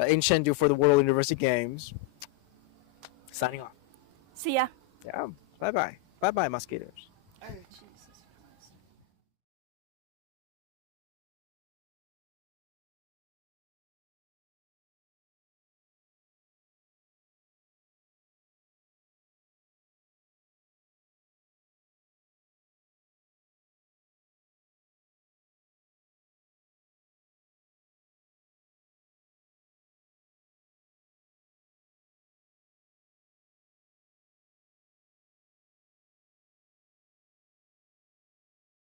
in Chengdu for the World University Games. Signing off. See ya. Yeah. Bye bye. Bye bye, mosquitoes.